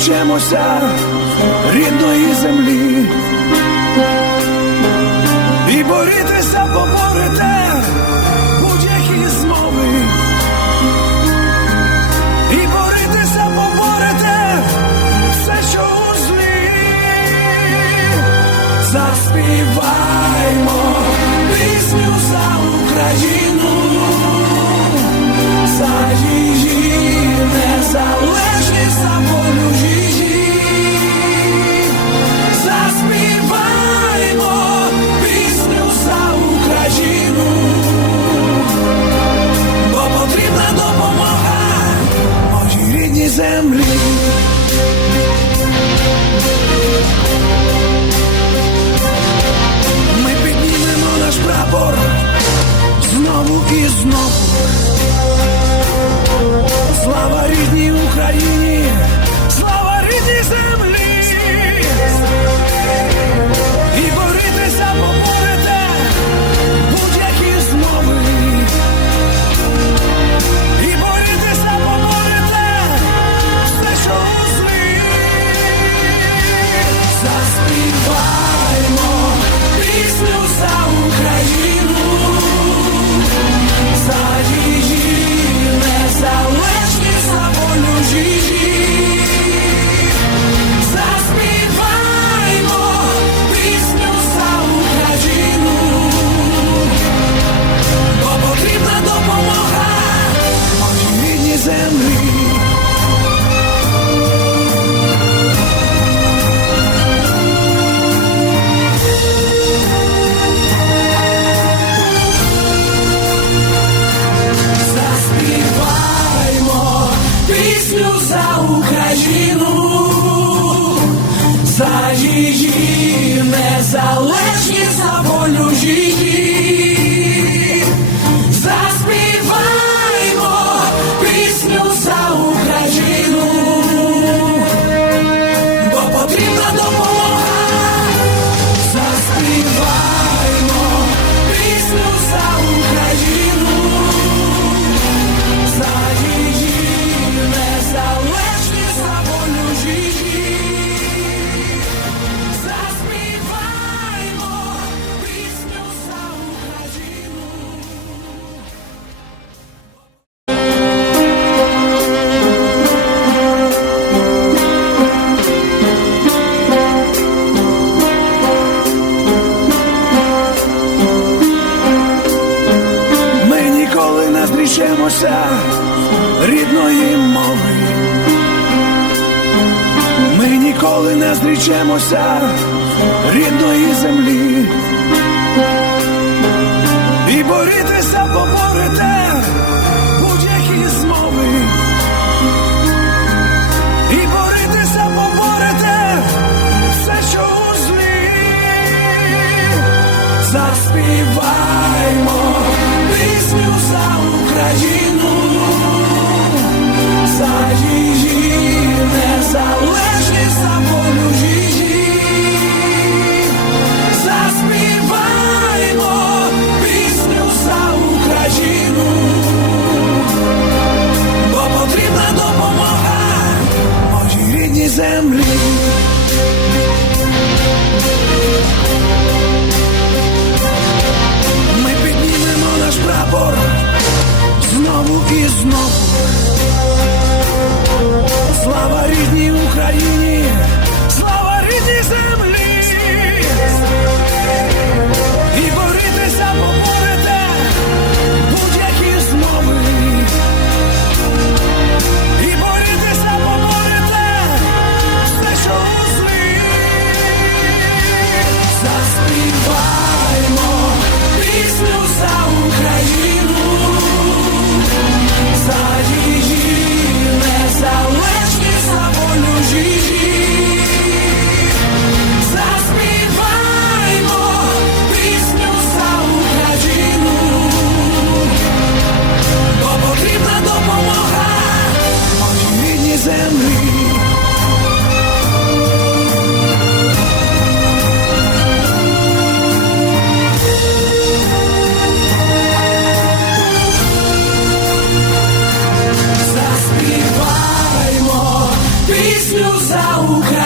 зречемося рідної землі, і борітеся, поборете будь-які змови, і борітеся, поборете все, що у злі, пісню за Україну, за її незалежність. de sabor no gigi. боїмося рідної мови, ми ніколи не зрічемося рідної землі, і борітися поборете. imagine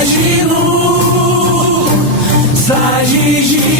imagino, sagigino.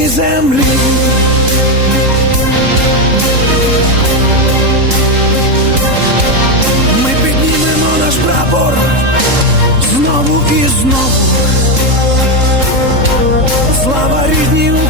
рідній землі. Ми піднімемо наш прапор знову і знову. Слава рідній Україні!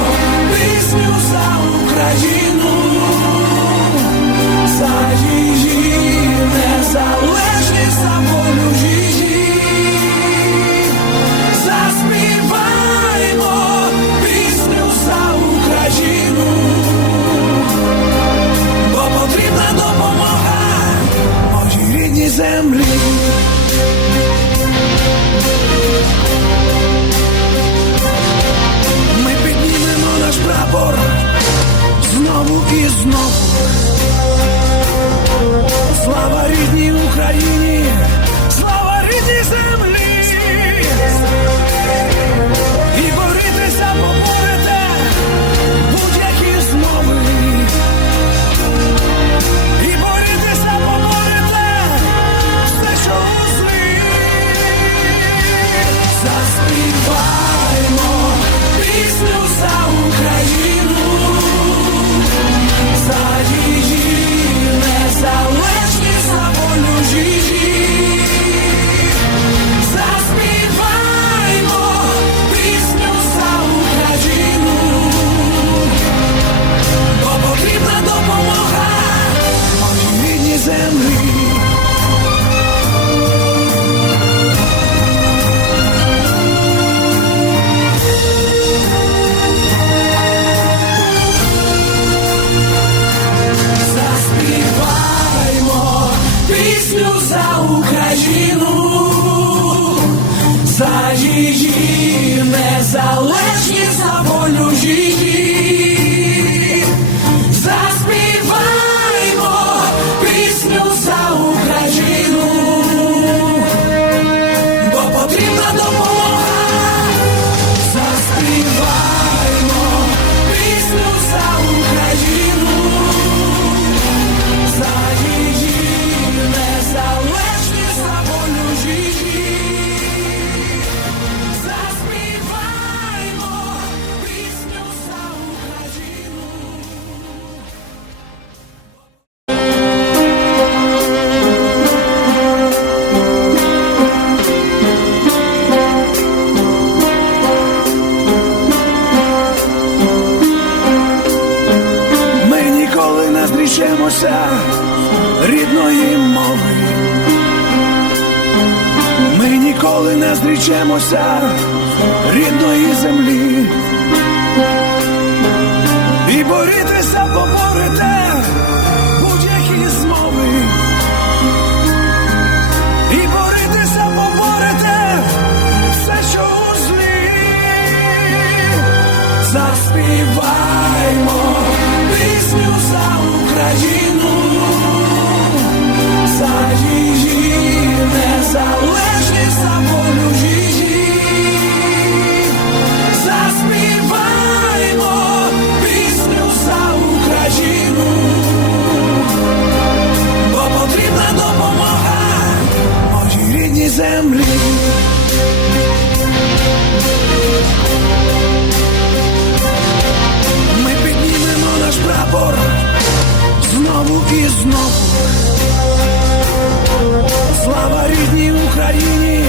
me. Зречемося рідної землі. І борітеся, поборете будь-які змови. І борітеся, поборете все, що у злі. Заспіваймо пісню за Україну, за її знову. Слава рідній Україні.